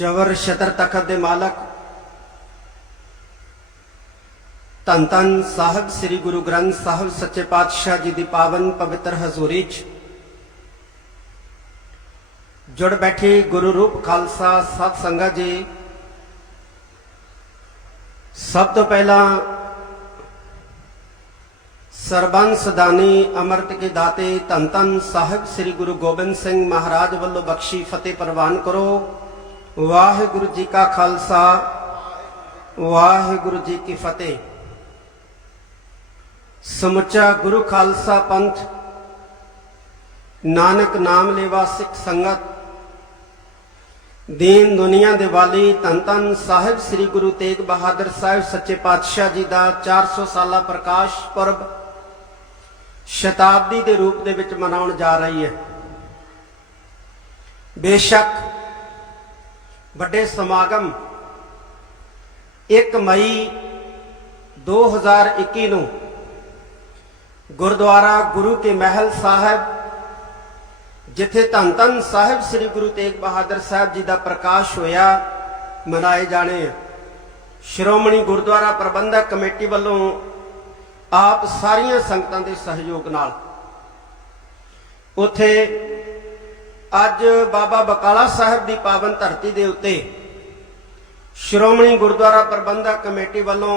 चवर छतर तखत दे मालक धन धन साहब श्री गुरु ग्रंथ साहब सच्चे पातशाह जी की पावन पवित्र हजूरी च जुड़ बैठी गुरु रूप खालसा सत संगत जी। सब तो पहला सरबंस दानी अमृत के दाते धन धन साहिब श्री गुरु गोबिंद सिंह महाराज वालों बख्शी फतेह प्रवान करो। वाहिगुरु जी का खालसा वाहिगुरु जी की फतेह। समुचा गुरु खालसा पंथ नानक नाम लेवा सिख संगत दीन दुनिया दे वाली धन धन साहिब श्री गुरु तेग बहादुर साहिब सच्चे पातशाह जी का 400 साला प्रकाश पुरब शताब्दी के रूप दे विच मनाउण जा रही है। बेशक बड़े समागम 1 मई 2021 नूं गुरुद्वारा गुरु के महल साहब जिथे धन धन साहिब श्री गुरु तेग बहादुर साहब जी का प्रकाश होया मनाए जाने। श्रोमणी गुरुद्वारा प्रबंधक कमेटी वालों आप सारिया संगतां दे सहयोग नाल उथे अज बाबा बकाला साहब की पावन धरती के उत्ते श्रोमणी गुरुद्वारा प्रबंधक कमेटी वालों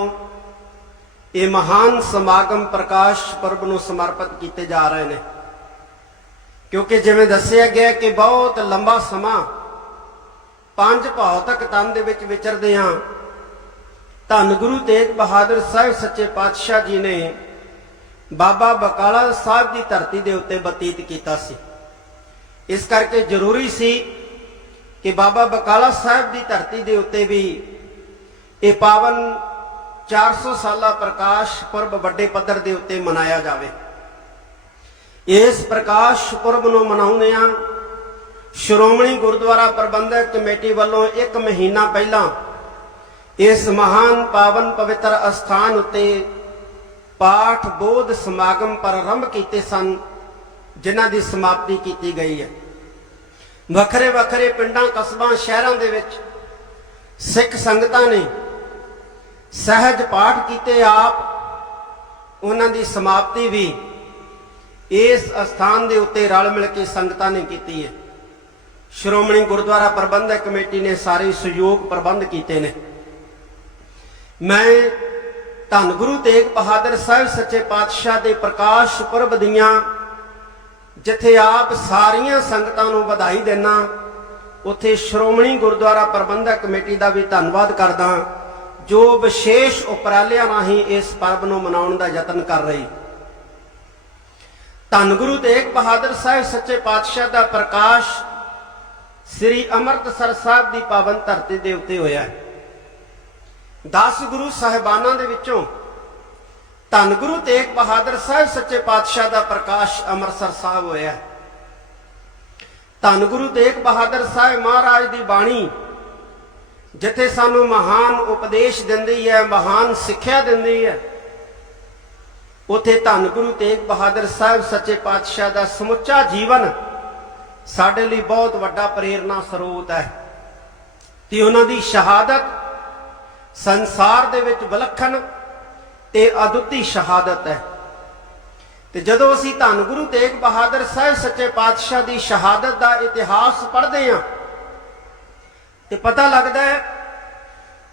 ये महान समागम प्रकाश पुरब नूं समर्पित किए जा रहे हैं। क्योंकि जिवें दस्सिया गया कि बहुत लंबा समा 5 भौतिक तन दे विच विचरदे हां धन गुरु तेग बहादुर साहिब सच्चे पातशाह जी ने बाबा बकाला साहब की धरती के उत्ते बतीत किया सी। इस करके जरूरी सी कि बाबा बकाला साहब की धरती के उत्ते भी ये पावन 400 साला प्रकाश पुरब बड़े पद्धर के उत्ते मनाया जाए। इस प्रकाश पुरब नूं मनाउंदिआं श्रोमणी गुरुद्वारा प्रबंधक कमेटी वालों 1 महीना पहला इस महान पावन पवित्र स्थान उत्ते पाठ बोध समागम प्रारंभ किए सन जिन्हां दी समाप्ति की गई है। वखरे वखरे पिंडां कस्बां शहरां दे विच सिख संगतां ने सहज पाठ किए। आप उन्हां दी समाप्ति भी इस स्थान के उत्ते रल मिल के संगतां ने की है। श्रोमणी गुरुद्वारा प्रबंधक कमेटी ने सारे सहयोग प्रबंध किए ने। मैं धन गुरु तेग बहादुर साहिब सच्चे पातशाह के प्रकाश पुरब दियां जिथे आप सारिया संगतां नूं बधाई देना उत्थे श्रोमणी गुरुद्वारा प्रबंधक कमेटी का भी धन्नवाद करदा जो विशेष उपरालियां राहीं इस पर्व नूं मनाउण दा यतन कर रही। धन गुरु तेग बहादुर साहिब सच्चे पातशाह का प्रकाश श्री अमृतसर साहब की पावन धरती के उत्ते होया है। 10 गुरु साहिबाना दे विचों धन गुरु तेग बहादुर साहिब सच्चे पातशाह का प्रकाश अमृतसर साहब होया है। धन गुरु तेग बहादुर साहिब महाराज की बाणी जिथे सानू महान उपदेश दिंदी है महान सिक्ख्या दिंदी है उथे धन गुरु तेग बहादुर साहिब सच्चे पातशाह का समुचा जीवन साडे लई बहुत वड्डा प्रेरणा स्रोत है। ते उन्हां दी शहादत संसार दे विच विलखण ते अदुੱਤੀ शहादत है। ते जदों असीं धन गुरु तेग बहादुर साहिब सच्चे पातशाह की शहादत का इतिहास पढ़ते हैं ते पता लगता है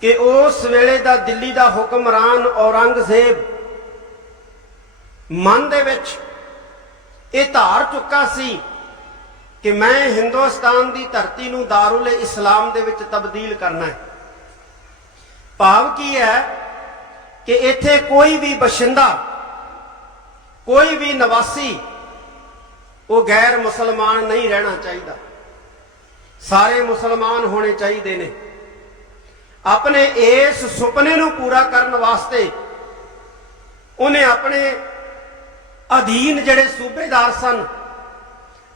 कि उस वेले दा दिल्ली का हुक्मरान औरंगजेब मन दे विच ये धार चुका सी कि मैं हिंदुस्तान की धरती नूं दारुल इस्लाम दे विच तब्दील करना है। भाव की है कि इत्थे कोई भी बशिंदा कोई भी निवासी वो गैर मुसलमान नहीं रहना चाहिए। सारे मुसलमान होने चाहिए ने। अपने इस सुपने नूं पूरा करने वास्ते उन्हें अपने अधीन जिहड़े सूबेदार सन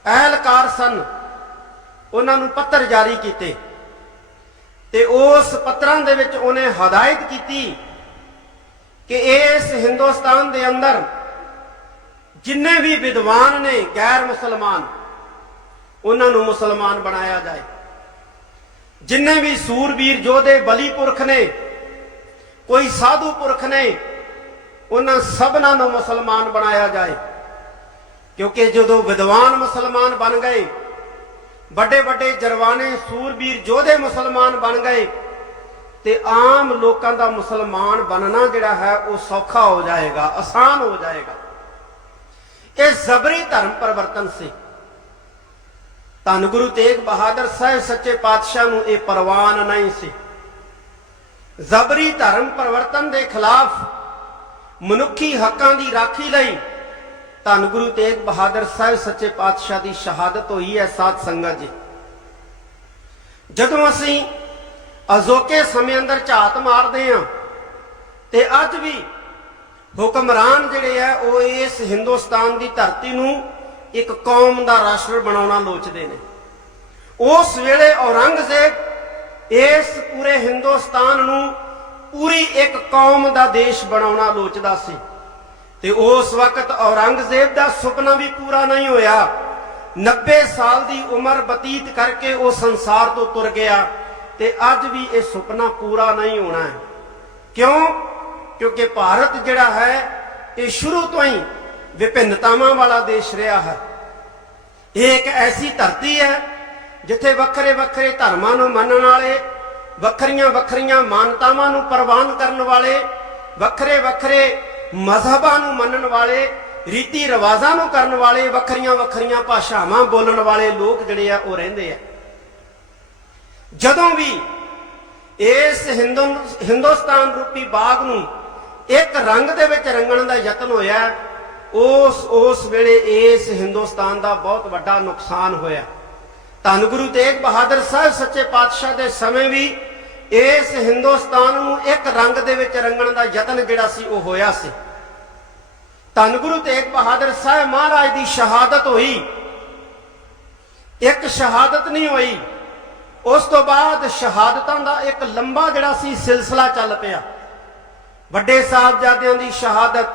अहलकार सन उन्होंने पत्र जारी किए ते उस पत्रां दे विच उन्हें हदायत की कि इस हिंदुस्तान के अंदर जिन्ने भी विद्वान ने गैर मुसलमान उन्होंने मुसलमान बनाया जाए। जिन्ने भी सूरबीर योधे बली पुरख ने, कोई साधु पुरख ने, उन्होंने सबना नूं मुसलमान बनाया जाए। क्योंकि जो विद्वान मुसलमान बन गए, बड़े बड़े जरवाने सूरबीर योधे मुसलमान बन गए, ते आम लोगों का मुसलमान बनना जिहड़ा है वो सौखा हो जाएगा, आसान हो जाएगा। ये जबरी धर्म परिवर्तन से धन गुरु तेग बहादुर साहब सच्चे पातशाह नूं ये परवान नहीं सी। जबरी धर्म परिवर्तन के खिलाफ मनुखी हकों की राखी लई धन गुरु तेग बहादुर साहब सच्चे पातशाह की शहादत हुई है। साध संगत जी, जदों असीं अजोके समय अंदर झात मारते हैं ते अज भी हुक्मरान जिहड़े है वो इस हिंदुस्तान की धरती नूं एक कौम का राष्ट्र बनाउणा लोचदे ने। उस वेले औरंगजेब इस पूरे हिंदुस्तान नूं पूरी एक कौम का देश बनाउणा लोचदा सी ते उस वक्त औरंगजेब का सुपना भी पूरा नहीं होया। 90 साल की उम्र बतीत करके वो संसार तो तुर गया ते अज भी ये सुपना पूरा नहीं होना है। क्यों? क्योंकि भारत जिहड़ा है ये शुरू तो ही विभिन्नतावां वाला देश रहा है। ये एक ऐसी धरती है जिथे वखरे वखरे धर्मां नूं मनण वाले, वखरियां वखरियां मानतावां नूं प्रवान करन वाले, वखरे वखरे मजहबां नूं मनण वाले, रीति रिवाजां नूं करन वाले, वखरियां वखरियां भाषावां बोलण वाले लोग जिहड़े आ वो रहिंदे आ। जदों भी इस हिंदुस्तान रूपी बाग नूं एक रंग दे विच रंगण दा यतन होया, उस वेले इस हिंदुस्तान का बहुत बड़ा नुकसान होया। धन गुरु तेग बहादुर साहब सच्चे पातशाह के समय भी इस हिंदुस्तान नूं एक रंग दे विच रंगण दा यतन जिहड़ा सी वो होया सी। धन गुरु तेग बहादुर साहब महाराज की शहादत हुई, एक शहादत नहीं हुई, उस तो बाद शहादतां दा एक लंबा जिहड़ा सी सिलसिला चल पिया। वड्डे साहबजादियां दी शहादत,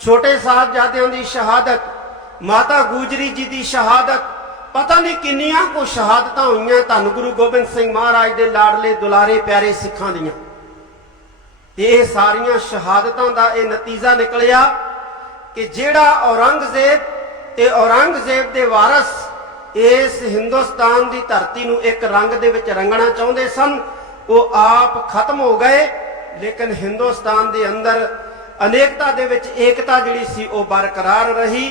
छोटे साहबजादियां दी शहादत, माता गुजरी जी की शहादत, पता नहीं किन्नियां को शहादतां हुईयां धन गुरु गोबिंद सिंह महाराज के लाडले दुलारे प्यारे सिखां दियां। ये सारियां शहादतां दा ये नतीजा निकलिया कि जेड़ा औरंगजेब ते औरंगजेब दे वारस इस हिंदुस्तान की धरती नूं एक रंग दे विच रंगना चाहुंदे सन, वो आप खत्म हो गए। लेकिन हिंदुस्तान के अंदर अनेकता दे विच एकता जिहड़ी सी वो बरकरार रही।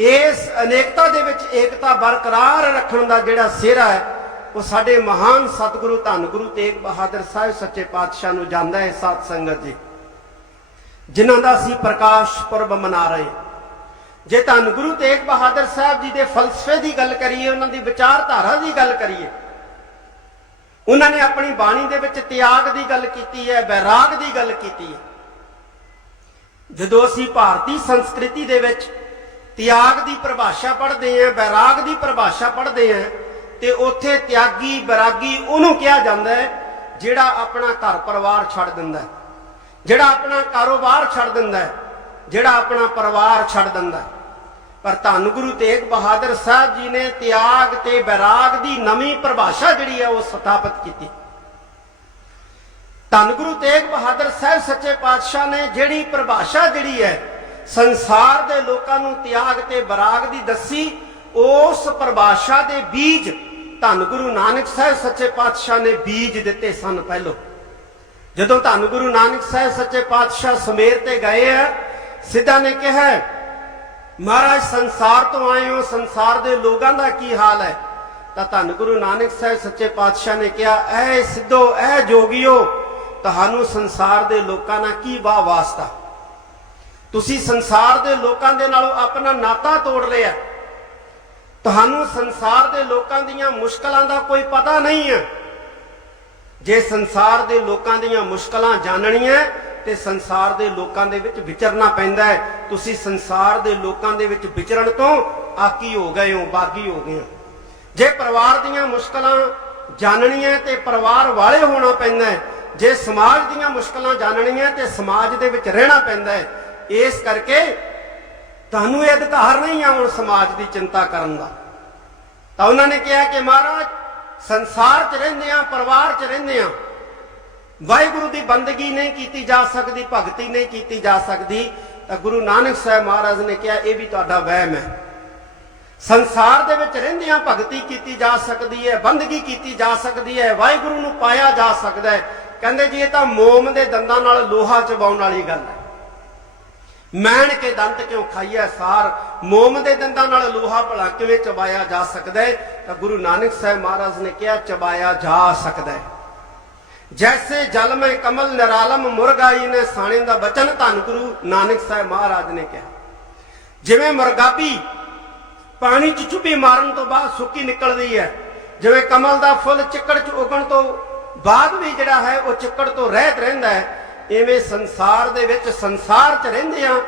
इस अनेकता दे विच एकता बरकरार रखण दा जिहड़ा सिरा है वो साडे महान सतगुरु धन गुरु तेग बहादुर साहब सच्चे पातशाह नूं जांदा है। साध संगत जी, जिन्हां दा असीं प्रकाश पुरब मना रहे। जे धन गुरु तेग बहादुर साहब जी के फलसफे की गल करिए, उन्हां दी विचारधारा की गल करिए, उन्होंने अपनी बाणी दे विच त्याग की गल की है, बैराग की गल की है। जदों असीं भारतीय संस्कृति दे विच त्याग की परिभाषा पढ़ते हैं, बैराग की परिभाषा पढ़ते हैं, तो उत्थे त्यागी बैरागी उन्होंने कहा जाता है जिहड़ा अपना घर परिवार छड्ड दिंदा है, जिहड़ा अपना कारोबार छड्ड दिंदा है, जिहड़ा अपना परिवार छड्ड दिंदा है। पर धन गुरु तेग बहादुर साहब जी ने त्याग ते बैराग की नवी परिभाषा जिहड़ी है वो स्थापित की। धन गुरु तेग बहादुर साहब सच्चे पातशाह ने जिहड़ी परिभाषा जिहड़ी है संसार के लोगों को त्याग ते बैराग की दसी, उस परिभाषा के बीज धन गुरु नानक साहब सच्चे पातशाह ने बीज दिते सन। पहलों जदों धन गुरु नानक साहब सच्चे पातशाह सुमेर ते गए हैं, सिद्धा ने कहा महाराज संसार तो आए हो, संसार के लोगों का की हाल है? तो धन गुरु नानक साहब सच्चे पातशाह ने कहा ऐ सिद्धो ऐ जोगियो, तुहानू संसार के लोगों ना की वाह वास्ता, तुसी संसार के लोगों के नालों अपना नाता तोड़ लिया, तुहानू संसार के लोगों दीयां मुश्किलों का कोई पता नहीं है। जे संसार के लोगों दीयां मुश्किलां जाननियां ते संसार के लोगों दे विच विचरना पैंदा है। तुसी संसार के लोगों दे विच विचरण तो आकी हो गए हो, बागी हो गए हो। जे परिवार दीयां मुश्किलां जाननियां ते परिवार वाले होना पैंदा है, जे समाज दीयां मुश्किलां जाननियां ते समाज दे विच रहना पैंदा है। इस करके तुहानू अधिकार नहीं है हुण समाज की चिंता करन दा। तां उन्होंने कहा कि महाराज संसार च रहिंदे आ, परिवार च रहिंदे आ, वाहिगुरु की बंदगी नहीं की जा सकती, भगती नहीं की जा सकती, तो गुरु नानक साहब महाराज ने कहा यह भी तुहाडा वहम है। संसार दे विच रहिंदियां भगती की जा सकती है, बंदगी की जा सकती है, वाहिगुरु नूं पाया जा सकता है। कहंदे जी ये तो मोम के दंदां नाल लोहा चबाउण वाली गल है। मैण के दंत क्यों खाइए सार, मोम के दंदां नाल लोहा भला किवें चबाया जा सकता है? तो गुरु नानक साहब महाराज ने कहा चबाया जा सकता है। जैसे जल में कमल निरालम मुरगाई ने साणे दा बचन धन गुरु नानक साहब महाराज ने कहा, जिवें मुरगाबी पानी च चुभी मारन तो बाद सुक्की निकलती है, जिवें कमल का फुल चिक्कड़ च उगण तो बाद भी जिहड़ा है वह चिक्कड़ तो रहत रहिंदा है, इवें संसार दे विच संसार च रहिंदियां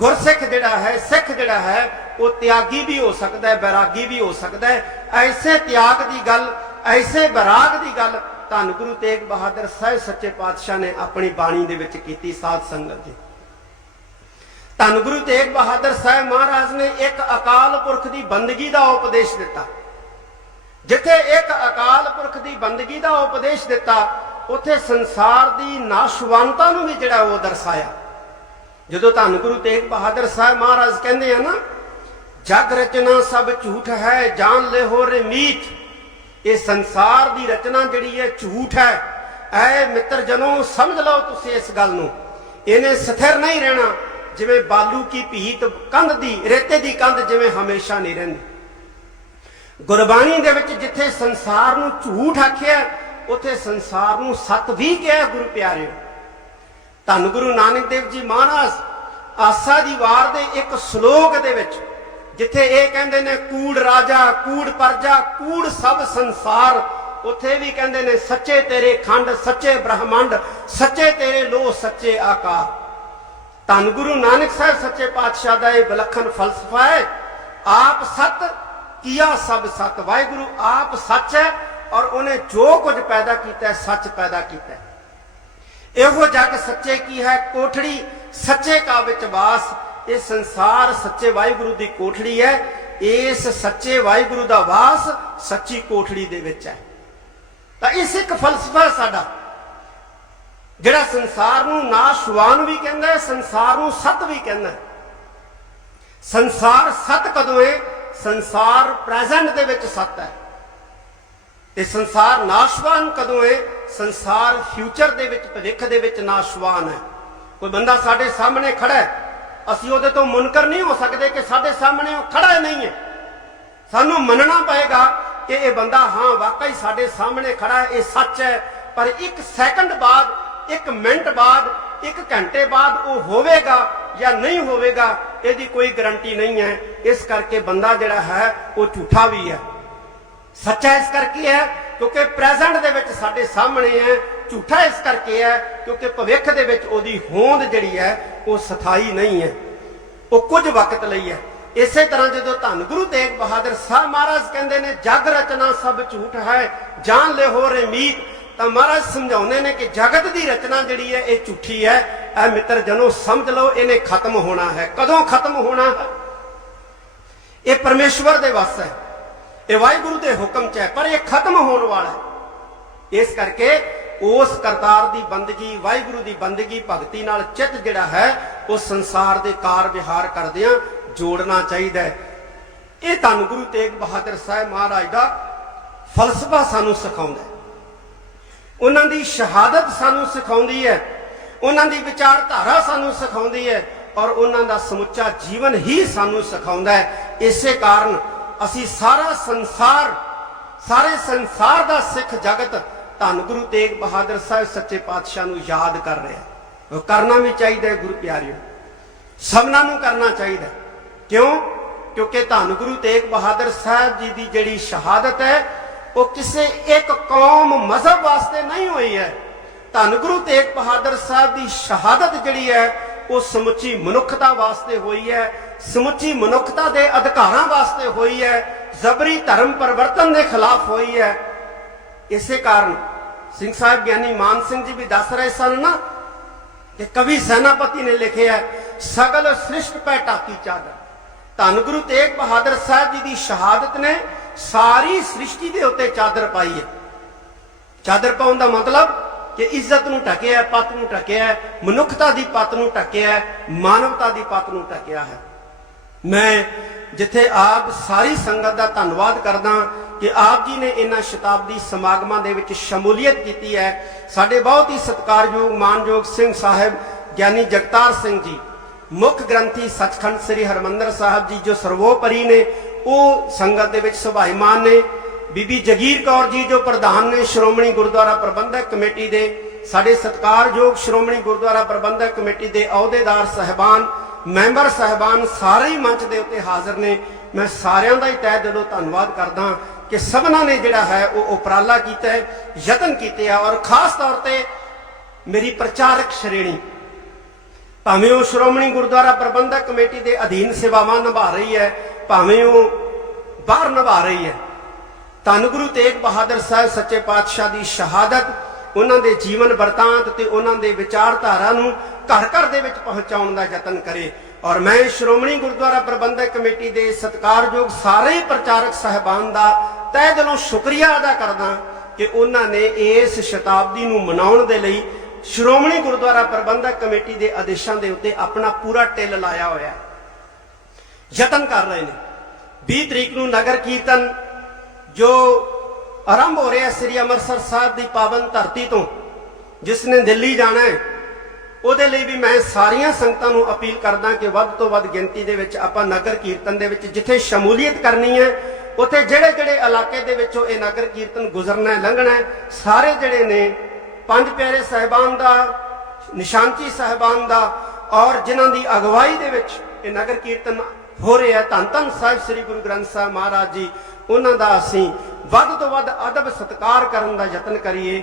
गुरसिख जिहड़ा है, सिख जिहड़ा है वो त्यागी भी हो सकता है, बैरागी भी हो सकता है। ऐसे त्याग की गल, ऐसे बैराग की गल धन गुरु तेग बहादुर साहिब सच्चे पातशाह ने अपनी बाणी दे विच कीती। साध संगत जी, धन गुरु तेग बहादुर साहब महाराज ने एक अकाल पुरख की बंदगी का उपदेश दिता। जिथे एक अकाल पुरख की बंदगी का उपदेश दिता, उथे संसार की नाशवानता भी जिहड़ा वो दर्शाया। जो धन गुरु तेग बहादुर साहब महाराज कहते हैं ना, जग रचना सब झूठ है जान ले हो रे मीठ, ये संसार की रचना जिहड़ी है झूठ है। ऐ मित्र जनों समझ लो तुसीं इस गल नूं, इन्हें स्थिर नहीं रहना। जिवें बालू की भीत कंध दी, रेते की कंध जिवें हमेशा नहीं रहिंदी। गुरबाणी दे विच जिथे संसार नूं झूठ आखिया, उथे संसार नूं सत भी कहा। गुरु प्यारिओ, धन गुरु नानक देव जी महाराज आसा दी वार दे एक श्लोक दे विच जिथे ये कहंदे ने कूड़ राजा कूड़ प्रजा कूड़ सब संसार, उथे भी कहंदे ने सच्चे तेरे खंड सच्चे ब्रह्मंड सच्चे तेरे लोह सच्चे आकार। धन गुरु नानक साहब सच्चे पातशाह का यह विलखण फलसफा है। आप सत किया सब सत, वाहिगुरु आप सच है और उन्हें जो कुछ पैदा किया सच पैदा किया। एहो जग सच्चे की है कोठड़ी सच्चे का विच वास, ये संसार सच्चे वाहिगुरु की कोठड़ी है। इस सच्चे वाहिगुरु का वास सच्ची कोठड़ी दे विच है। तो इस एक फलसफा साडा जिहड़ा संसार नूं नाशवान भी कहंदा है, संसार नूं सत भी कहंदा है। संसार सत कदों है? संसार प्रेजेंट दे विच सत है। ते संसार नाशवान कदों है? संसार फ्यूचर दे विच भविख दे विच नाशवान है। कोई बंदा साडे सामने खड़ा है, असीं उहदे तो मुनकर नहीं हो सकते कि साडे सामने वो खड़ा नहीं है। सानू मनना पएगा कि यह बंदा हाँ वाकई साडे सामने खड़ा है, ये सच है। पर एक सैकंड बाद, एक मिनट बाद, एक घंटे बाद वो होवेगा या नहीं होवेगा, यदि कोई गारंटी नहीं है। इस करके बंदा जिहड़ा है वो झूठा भी है। सच्चा इस करके है क्योंकि प्रेजेंट दे विच साडे सामने है, झूठा इस करके है क्योंकि भविख दे विच ओदी होंद जिहड़ी है वो स्थाई नहीं है, वो कुछ वक्त लई है। इसे तरह जो धन गुरु तेग बहादुर साहब महाराज कहते हैं जग रचना सब झूठ है जान ले हो रे मीत, तो महाराज समझाते हैं कि जगत की रचना जिहड़ी है ये झूठी है। ऐ मित्र जनो समझ लो, इन्हें खत्म होना है। कदों खत्म होना है? ये परमेश्वर दे वस है, ये वाहिगुरु के हुक्म च है, पर यह खत्म होने वाला है। इस करके उस करतार की बंदगी, वाहिगुरु की बंदगी भगती नाल चित जिहड़ा है उस संसार के कार विहार करदियां जोड़ना चाहिए। यह धन गुरु तेग बहादुर साहब महाराज का फलसफा सानू सिखाउंदा है। उन्हां दी शहादत सानू सिखाउंदी है, उन्हां दी विचारधारा सानू सिखाउंदी है और उन्हां दा समुच्चा जीवन ही सानू सिखाउंदा है। इसे कारण असी सारा संसार, सारे संसार दा सिख जगत धन गुरु तेग बहादुर साहब सच्चे पातशाह नू याद कर रहे हैं। वो करना भी चाहिए गुरु प्यारियों, सबना नू करना चाहिए। क्यों? क्योंकि धन गुरु तेग बहादुर साहब जी की जिहड़ी शहादत है वो किसी एक कौम मजहब वास्ते नहीं हुई है। धन गुरु तेग बहादुर साहब की शहादत जिहड़ी है वो समुची मनुखता वास्ते हुई है, समुची मनुखता के अधिकारां वास्ते हुई है, जबरी धर्म परिवर्तन के खिलाफ हुई है। इसे कारण सिंह साहब ज्ञानी मान सिंह जी भी दस रहे सन ना कि कवि सेनापति ने लिखे है सगल सृष्ट पै टाकी चादर। धन गुरु तेग बहादुर साहब जी की शहादत ने ਸਾਰੀ ਸ੍ਰਿਸ਼ਟੀ ਦੇ ਉੱਤੇ ਚਾਦਰ ਪਾਈ ਹੈ। ਚਾਦਰ ਪਾਉਣ ਦਾ ਮਤਲਬ ਕਿ ਇੱਜ਼ਤ ਨੂੰ ਢਕਿਆ, ਪੱਤ ਨੂੰ ਢਕਿਆ, ਮਨੁੱਖਤਾ ਦੀ ਪੱਤ ਨੂੰ ਢਕਿਆ, ਮਾਨਵਤਾ ਦੀ ਪੱਤ ਨੂੰ ਢਕਿਆ ਹੈ। ਮੈਂ ਜਿੱਥੇ ਆਪ ਸਾਰੀ ਸੰਗਤ ਦਾ ਧੰਨਵਾਦ ਕਰਦਾ ਕਿ ਆਪ ਜੀ ਨੇ ਇਹਨਾਂ ਸ਼ਤਾਬਦੀ ਸਮਾਗਮਾਂ ਦੇ ਵਿੱਚ ਸ਼ਮੂਲੀਅਤ ਕੀਤੀ ਹੈ। ਸਾਡੇ ਬਹੁਤ ਹੀ ਸਤਿਕਾਰਯੋਗ ਮਾਨਯੋਗ ਸਿੰਘ ਸਾਹਿਬ ਗਿਆਨੀ ਜਗਤਾਰ ਸਿੰਘ ਜੀ, ਮੁੱਖ ਗ੍ਰੰਥੀ ਸੱਚਖੰਡ ਸ੍ਰੀ ਹਰਿਮੰਦਰ ਸਾਹਿਬ ਜੀ, ਜੋ ਸਰਵੋਪਰੀ ਨੇ, ਉਹ ਸੰਗਤ ਦੇ ਵਿੱਚ ਸੁਭਾਈਮਾਨ ਨੇ। ਬੀਬੀ ਜਗੀਰ ਕੌਰ ਜੀ ਜੋ ਪ੍ਰਧਾਨ ਨੇ ਸ਼੍ਰੋਮਣੀ ਗੁਰਦੁਆਰਾ ਪ੍ਰਬੰਧਕ ਕਮੇਟੀ ਦੇ, ਸਾਡੇ ਸਤਿਕਾਰਯੋਗ ਸ਼੍ਰੋਮਣੀ ਗੁਰਦੁਆਰਾ ਪ੍ਰਬੰਧਕ ਕਮੇਟੀ ਦੇ ਅਹੁਦੇਦਾਰ ਸਾਹਿਬਾਨ, ਮੈਂਬਰ ਸਾਹਿਬਾਨ ਸਾਰੇ ਹੀ ਮੰਚ ਦੇ ਉੱਤੇ ਹਾਜ਼ਰ ਨੇ। ਮੈਂ ਸਾਰਿਆਂ ਦਾ ਹੀ ਤਹਿ ਦਿਲੋਂ ਧੰਨਵਾਦ ਕਰਦਾ ਕਿ ਸਭਨਾਂ ਨੇ ਜਿਹੜਾ ਹੈ ਉਹ ਉਪਰਾਲਾ ਕੀਤਾ ਹੈ, ਯਤਨ ਕੀਤੇ ਆ। ਔਰ ਖਾਸ ਤੌਰ ਤੇ ਮੇਰੀ ਪ੍ਰਚਾਰਕ ਸ਼੍ਰੇਣੀ, ਭਾਵੇਂ ਉਹ ਸ਼੍ਰੋਮਣੀ ਗੁਰਦੁਆਰਾ ਪ੍ਰਬੰਧਕ ਕਮੇਟੀ ਦੇ ਅਧੀਨ ਸੇਵਾਵਾਂ ਨਿਭਾ ਰਹੀ ਹੈ, ਭਾਵੇਂ ਉਹ ਬਾਹਰ ਨਿਭਾ ਰਹੀ ਹੈ, ਧੰਨ ਗੁਰੂ ਤੇਗ ਬਹਾਦਰ ਸਾਹਿਬ ਸੱਚੇ ਪਾਤਸ਼ਾਹ ਦੀ ਸ਼ਹਾਦਤ, ਉਹਨਾਂ ਦੇ ਜੀਵਨ ਵਰਤਾਂਤ ਤੇ ਉਹਨਾਂ ਦੇ ਵਿਚਾਰਧਾਰਾ ਨੂੰ ਘਰ ਘਰ ਦੇ ਵਿੱਚ ਪਹੁੰਚਾਉਣ ਦਾ ਯਤਨ ਕਰੇ। ਔਰ ਮੈਂ ਸ਼੍ਰੋਮਣੀ ਗੁਰਦੁਆਰਾ ਪ੍ਰਬੰਧਕ ਕਮੇਟੀ ਦੇ ਸਤਿਕਾਰਯੋਗ ਸਾਰੇ ਪ੍ਰਚਾਰਕ ਸਾਹਿਬਾਨ ਦਾ ਤਹਿ ਦਿਲੋਂ ਸ਼ੁਕਰੀਆ ਅਦਾ ਕਰਦਾ ਕਿ ਉਹਨਾਂ ਨੇ ਇਸ ਸ਼ਤਾਬਦੀ ਨੂੰ ਮਨਾਉਣ ਦੇ ਲਈ ਸ਼੍ਰੋਮਣੀ ਗੁਰਦੁਆਰਾ ਪ੍ਰਬੰਧਕ ਕਮੇਟੀ ਦੇ ਆਦੇਸ਼ਾਂ ਦੇ ਉੱਤੇ ਆਪਣਾ ਪੂਰਾ ਟਿੱਲ ਲਾਇਆ ਹੋਇਆ ਹੈ, ਯਤਨ ਕਰ ਰਹੇ ਨੇ। 20 ਤਰੀਕ ਨੂੰ ਨਗਰ ਕੀਰਤਨ ਜੋ ਆਰੰਭ ਹੋ ਰਿਹਾ ਸ੍ਰੀ ਅੰਮ੍ਰਿਤਸਰ ਸਾਹਿਬ ਦੀ ਪਾਵਨ ਧਰਤੀ ਤੋਂ, ਜਿਸ ਨੇ ਦਿੱਲੀ ਜਾਣਾ ਹੈ, ਉਹਦੇ ਲਈ ਵੀ ਮੈਂ ਸਾਰੀਆਂ ਸੰਗਤਾਂ ਨੂੰ ਅਪੀਲ ਕਰਦਾ ਕਿ ਵੱਧ ਤੋਂ ਵੱਧ ਗਿਣਤੀ ਦੇ ਵਿੱਚ ਆਪਾਂ ਨਗਰ ਕੀਰਤਨ ਦੇ ਵਿੱਚ ਜਿੱਥੇ ਸ਼ਮੂਲੀਅਤ ਕਰਨੀ ਹੈ, ਉੱਥੇ ਜਿਹੜੇ ਜਿਹੜੇ ਇਲਾਕੇ ਦੇ ਵਿੱਚੋਂ ਇਹ ਨਗਰ ਕੀਰਤਨ ਗੁਜ਼ਰਨਾ ਹੈ, ਲੰਘਣਾ ਹੈ, ਸਾਰੇ ਜਿਹੜੇ ਨੇ ਪੰਜ ਪਿਆਰੇ ਸਾਹਿਬਾਨ ਦਾ, ਨਿਸ਼ਾਨਚੀ ਸਾਹਿਬਾਨ ਦਾ, ਔਰ ਜਿਨ੍ਹਾਂ ਦੀ ਅਗਵਾਈ ਦੇ ਵਿੱਚ ਇਹ ਨਗਰ ਕੀਰਤਨ ਹੋ ਰਿਹਾ, ਧੰਨ ਧੰਨ ਸਾਹਿਬ ਸ੍ਰੀ ਗੁਰੂ ਗ੍ਰੰਥ ਸਾਹਿਬ ਮਹਾਰਾਜ ਜੀ, ਉਹਨਾਂ ਦਾ ਅਸੀਂ ਵੱਧ ਤੋਂ ਵੱਧ ਅਦਬ ਸਤਿਕਾਰ ਕਰਨ ਦਾ ਯਤਨ ਕਰੀਏ।